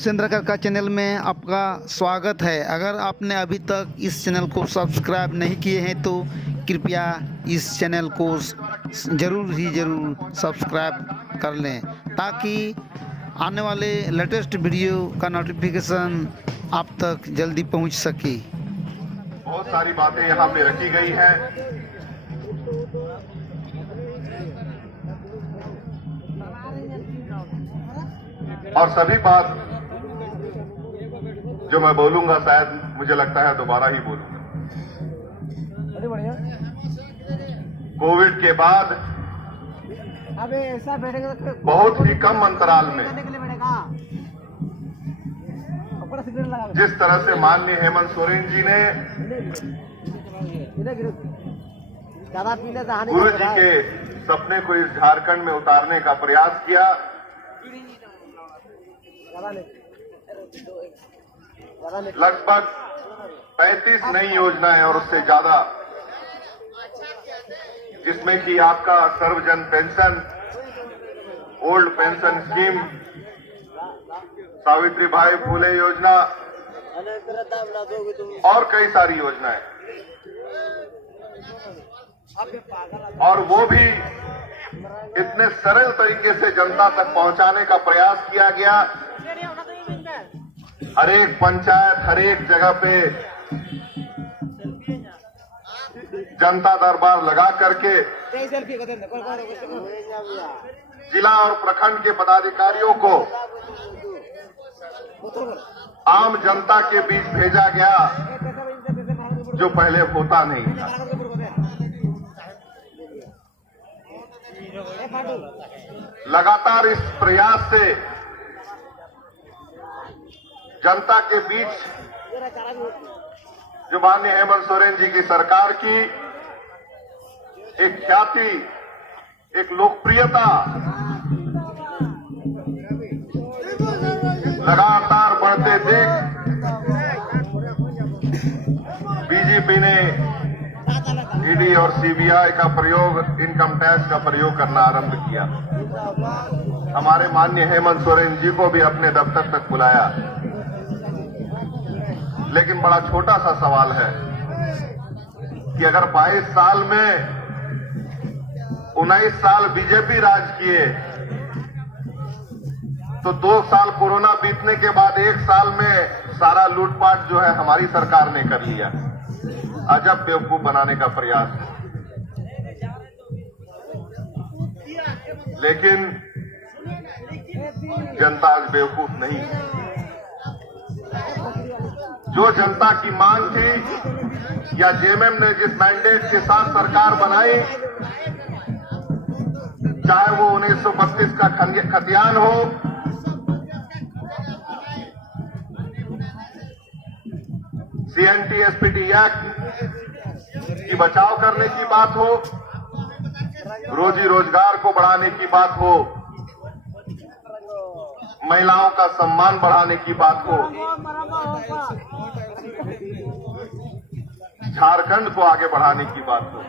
चंद्रकर का चैनल में आपका स्वागत है। अगर आपने अभी तक इस चैनल को सब्सक्राइब नहीं किए हैं तो कृपया इस चैनल को ज़रूर सब्सक्राइब कर लें ताकि आने वाले लेटेस्ट वीडियो का नोटिफिकेशन आप तक जल्दी पहुंच सके। बहुत सारी बातें यहाँ पे रखी गई हैं और सभी बात जो मैं बोलूंगा शायद मुझे लगता है दोबारा ही बोलूंगा। कोविड के बाद बहुत ही कम अंतराल में जिस तरह से माननीय हेमंत सोरेन जी ने गुरु जी के सपने को इस झारखंड में उतारने का प्रयास किया, लगभग 35 नई योजनाएं और उससे ज्यादा, जिसमें कि आपका सर्वजन pension, old pension scheme, Savitribai Phule योजना और कई सारी योजनाएं, और वो भी इतने सरल तरीके से जनता तक पहुंचाने का प्रयास किया गया। हर एक पंचायत, हर एक जगह पे जनता दरबार लगा करके जिला और प्रखंड के पदाधिकारियों को आम जनता के बीच भेजा गया, जो पहले होता नहीं था। लगातार इस प्रयास से जनता के बीच जो माननीय हेमंत सोरेन जी की सरकार की एक ख्याति, एक लोकप्रियता लगातार बढ़ते देख बीजेपी ने ईडी और सीबीआई का प्रयोग, इनकम टैक्स का प्रयोग करना आरंभ किया। हमारे माननीय हेमंत सोरेन जी को भी अपने दफ्तर तक बुलाया, लेकिन बड़ा छोटा सा सवाल है कि अगर 22 साल में 19 साल बीजेपी राज किए तो 2 साल कोरोना बीतने के बाद 1 साल में सारा लूटपाट जो है हमारी सरकार ने कर लिया। अजब बेवकूफ बनाने का प्रयास। लेकिन जनता आज बेवकूफ नहीं है। जो जनता की मांग थी या जेएमएम ने जिस मैंडेट के साथ सरकार बनाई, चाहे वो 1932 का खतियान हो, सीएनटी एसपीटी एक्ट की बचाव करने की बात हो, रोजी रोजगार को बढ़ाने की बात हो, महिलाओं का सम्मान बढ़ाने की बात हो, झारखंड को आगे बढ़ाने की बात हो,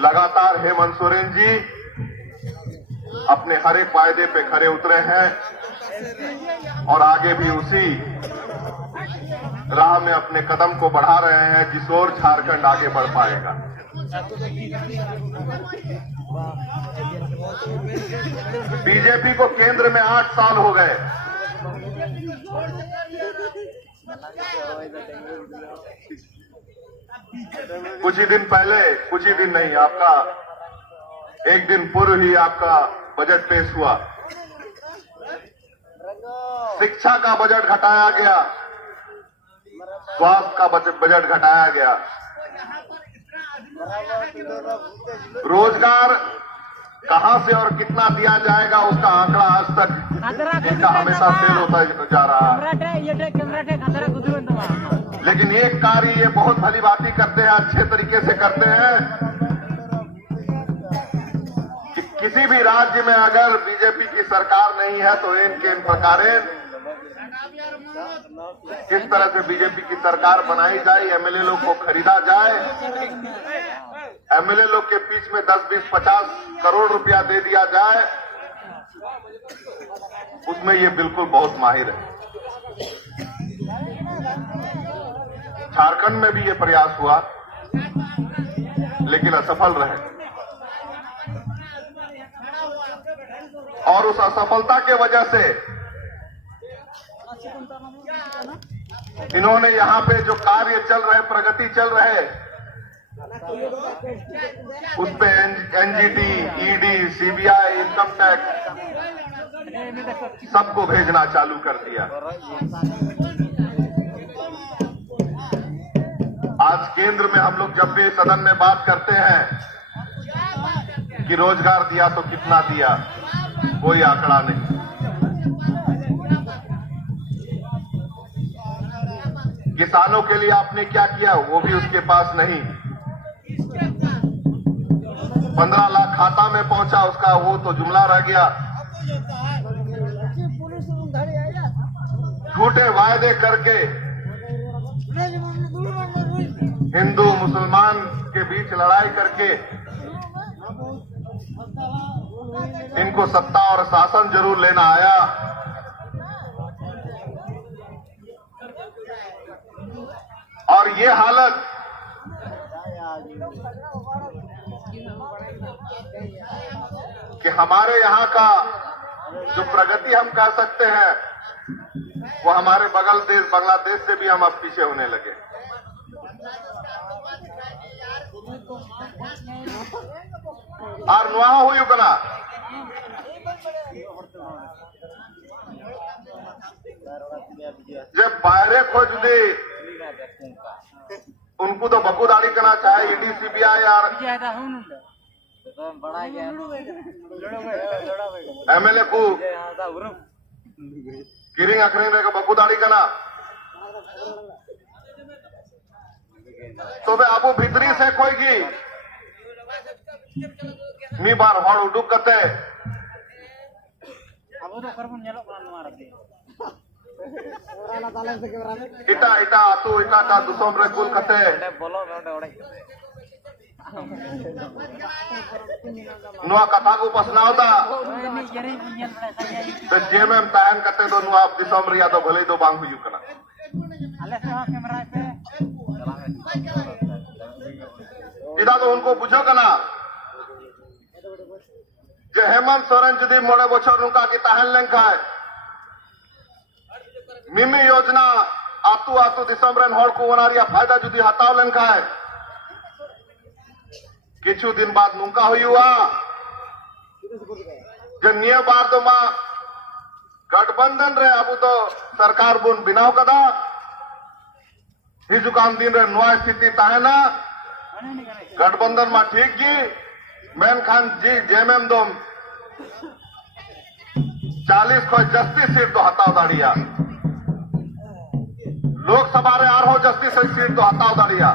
लगातार हेमंत सोरेन जी अपने हर एक वायदे पे खरे उतरे हैं और आगे भी उसी राह में अपने कदम को बढ़ा रहे हैं जिस ओर झारखंड आगे बढ़ पाएगा। बीजेपी को केंद्र में 8 साल हो गए। कुछ ही दिन पहले, कुछ ही दिन नहीं, आपका एक दिन पूर्व ही आपका बजट पेश हुआ। शिक्षा का बजट घटाया गया, स्वास्थ्य का बजट घटाया गया, रोजगार कहां से और कितना दिया जाएगा उसका आंकड़ा आज तक इनका हमेशा फेल होता जा रहा है। लेकिन एक कार्य ये बहुत भली बाती करते हैं, अच्छे तरीके से करते हैं कि किसी भी राज्य में अगर बीजेपी की सरकार नहीं है तो इन प्रकारेण किस तरह से बीजेपी की सरकार बनाई जाए, एमएलए लोग को खरीदा जाए, एमएलए लोग के बीच में 10, 20, 50 करोड़ रुपया दे दिया जाए उसमें ये बिल्कुल बहुत माहिर है। झारखंड में भी ये प्रयास हुआ लेकिन असफल रहे, और उस असफलता के वजह से इन्होंने यहां पे जो कार्य चल रहे, प्रगति चल रहे, उस पे NGT, ED, CBI, income tax सबको भेजना चालू कर दिया। आज केंद्र में हम लोग जब भी सदन में बात करते हैं कि रोजगार दिया तो कितना दिया, कोई आंकड़ा नहीं। किसानों के लिए आपने क्या किया, वो भी उसके पास नहीं। 15 लाख खाता में पहुंचा, उसका वो तो जुमला रह गया। झूठे वायदे करके हिंदू मुसलमान के बीच लड़ाई करके इनको सत्ता और शासन जरूर लेना आया। और ये हालत कि हमारे यहाँ का जो प्रगति हम कह सकते हैं, वो हमारे बगल देश बांग्लादेश से भी हम अब पीछे होने लगे। और नुआ हुई कना जब बाहरे खोज दी उनको तो बकू दाड़ी करना चाहे ईडी, सीबीआई यार एमएलए को किरिंग अखरी का बकू दाड़ी करना तो बे आपू भीतरी से कोई की मी बार हड़ उडुक कते इटा इटा आतु इटा का दुसोम रे कुल कते नुआ कथा को पसनावता तो जेमेम तायन कते दो नुआ दिसोम रिया तो भले दो बांग हुई कना इदा तो उनको बुझो कना जे हेमंत सोरेन जुदी मोड़े बछर नुका की ताहन लेंखाय मिमी योजना आतु आतु दिसम रेन हड़ को वनारिया फायदा जुदी हताव लेंखाय किछु दिन बाद नुका हुई हुआ जे निये बार तो मा गठबंधन रे अबू तो सरकार बुन बिनाव कदा हिजुकान दिन रे नुआ स्थिति ताहेना गठबंधन मा ठीक जी मैन खान जी जेमेम दो 40 को जस्टिस सीट तो हताव दाड़िया लोकसभा रे आर हो जस्टिस सीट तो हताव दाड़िया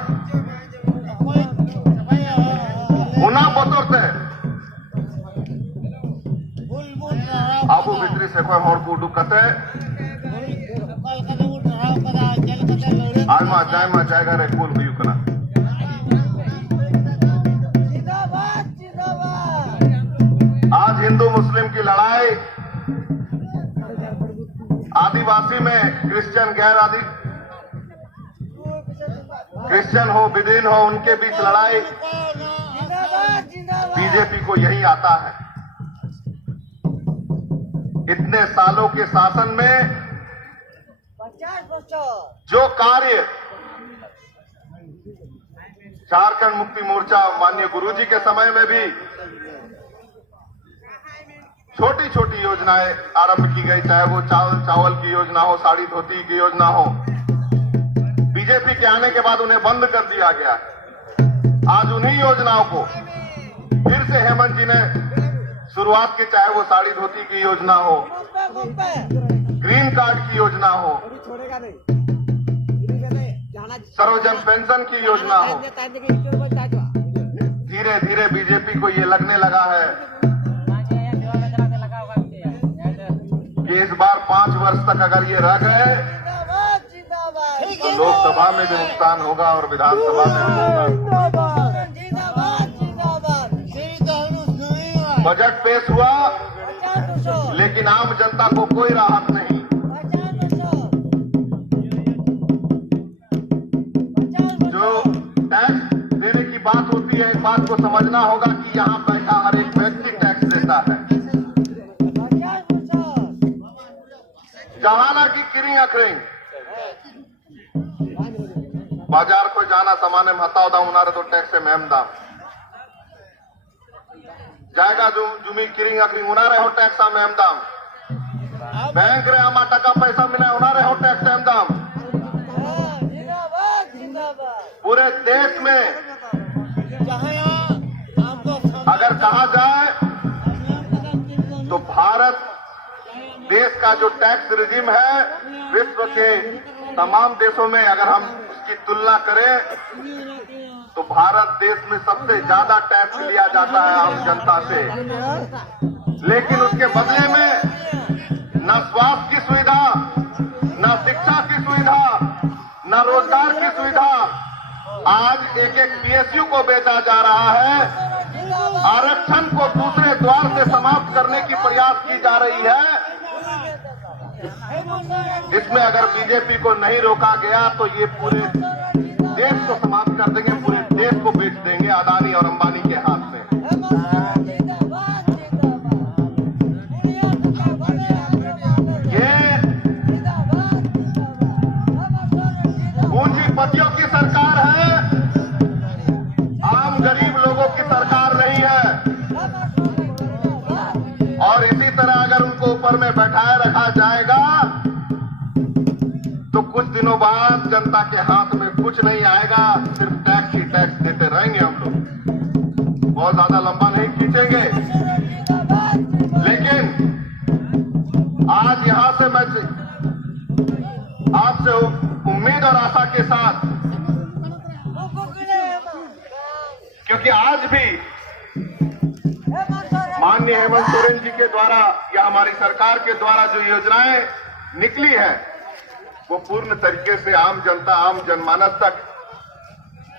उना बतौरते आबू भीतरी से कोई हड़ को उडुकते आज मा जाएगा रे कुल हुई कना आज हिंदू मुस्लिम की लड़ाई, आदिवासी में क्रिश्चियन गैर आदि क्रिश्चियन हो विदीन हो उनके बीच लड़ाई, बीजेपी को यही आता है। इतने सालों के शासन में जो कार्य झारखंड मुक्ति मोर्चा माननीय गुरुजी के समय में भी छोटी छोटी योजनाएं आरंभ की गई, चाहे वो चावल की योजना हो, साड़ी धोती की योजना हो, बीजेपी के आने के बाद उन्हें बंद कर दिया गया। आज उन्हीं योजनाओं को फिर से हेमंत जी ने शुरुआत की, चाहे वो साड़ी धोती की योजना हो, ग्रीन कार्ड की योजना हो, सर्वजन पेंशन की योजना हो। धीरे धीरे बीजेपी को ये लगने लगा है कि इस बार 5 वर्ष तक अगर ये रह गए तो लोकसभा में भी नुकसान होगा और विधानसभा में भी नुकसान। बजट पेश हुआ लेकिन आम जनता को कोई राहत नहीं। जो टैक्स देने की बात होती है, इस बात को समझना होगा कि यहाँ बैठा हर एक व्यक्ति टैक्स देता है। जहाना की किरिंग अखरिंग बाजार को जाना सामान्य हताव दाम उनारे तो टैक्स से महम दाम जाएगा जो जुमी किरिंग अखरिंग उनारे हो टैक्स महम दाम बैंक रे आमा टका पैसा मिला उनारे हो टैक्स महम दाम। पूरे देश में अगर कहा जाए तो भारत देश का जो टैक्स रिजिम है, विश्व के तमाम देशों में अगर हम उसकी तुलना करें तो भारत देश में सबसे ज्यादा टैक्स लिया जाता है आम जनता से। लेकिन उसके बदले में न स्वास्थ्य की सुविधा, न शिक्षा की सुविधा, न रोजगार की सुविधा, आज एक एक पीएसयू को बेचा जा रहा है। आरक्षण को दूसरे द्वार से समाप्त करने की प्रयास की जा रही है। इसमें अगर बीजेपी को नहीं रोका गया तो ये पूरे देश को समाप्त कर देंगे, पूरे देश को बेच देंगे अदानी और अंबानी के हाथ में। ये पूंजीपतियों की सरकार है, आम गरीब लोगों की सरकार नहीं है। और इसी तरह अगर उनको ऊपर में बैठाए रखा जाएगा तो कुछ दिनों बाद जनता के हाथ में कुछ नहीं आएगा, सिर्फ टैक्स ही टैक्स देते रहेंगे हम लोग। बहुत ज्यादा लंबा नहीं खींचेंगे। लेकिन आज यहां से मैं आपसे उम्मीद और आशा के साथ, क्योंकि आज भी माननीय हेमंत सोरेन जी के द्वारा या हमारी सरकार के द्वारा जो योजनाएं निकली है वो पूर्ण तरीके से आम जनता, आम जनमानस तक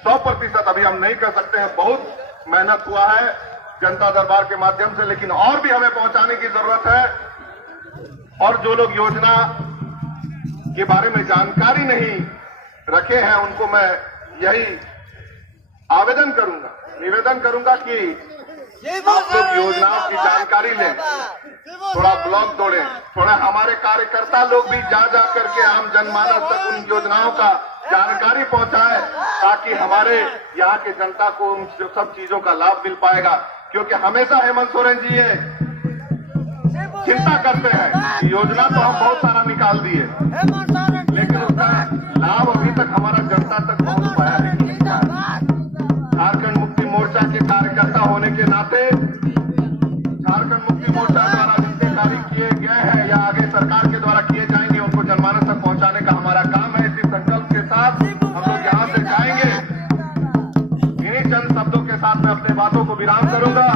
100% अभी हम नहीं कर सकते हैं। बहुत मेहनत हुआ है जनता दरबार के माध्यम से, लेकिन और भी हमें पहुंचाने की जरूरत है। और जो लोग योजना के बारे में जानकारी नहीं रखे हैं उनको मैं यही आवेदन करूंगा, निवेदन करूंगा कि आप लोग योजनाओं की जानकारी लें, थोड़ा ब्लॉग तोड़ें, थोड़ा हमारे कार्यकर्ता लोग भी जा करके आम जनमानस तक उन योजनाओं का जानकारी पहुंचाएं, ताकि हमारे यहाँ के जनता को उन सब चीजों का लाभ मिल पाएगा। क्योंकि हमेशा हेमंत सोरेन जी ये चिंता करते हैं, योजना तो हम बहुत सारा निकाल दिए, लेकिन उसका लाभ अभी तक हमारा जनता तक पहुंच पाया नहीं। झारखंड मुक्ति मोर्चा के कार्यकर्ता होने के नाते झारखंड मुक्ति मोर्चा द्वारा जितने कार्य किए गए हैं या आगे सरकार के द्वारा किए जाएंगे उनको जनमानस तक पहुंचाने का हमारा काम है। इसी संकल्प के साथ हम लोग यहाँ से जाएंगे। इन्हीं चंद शब्दों के साथ मैं अपने बातों को विराम करूंगा।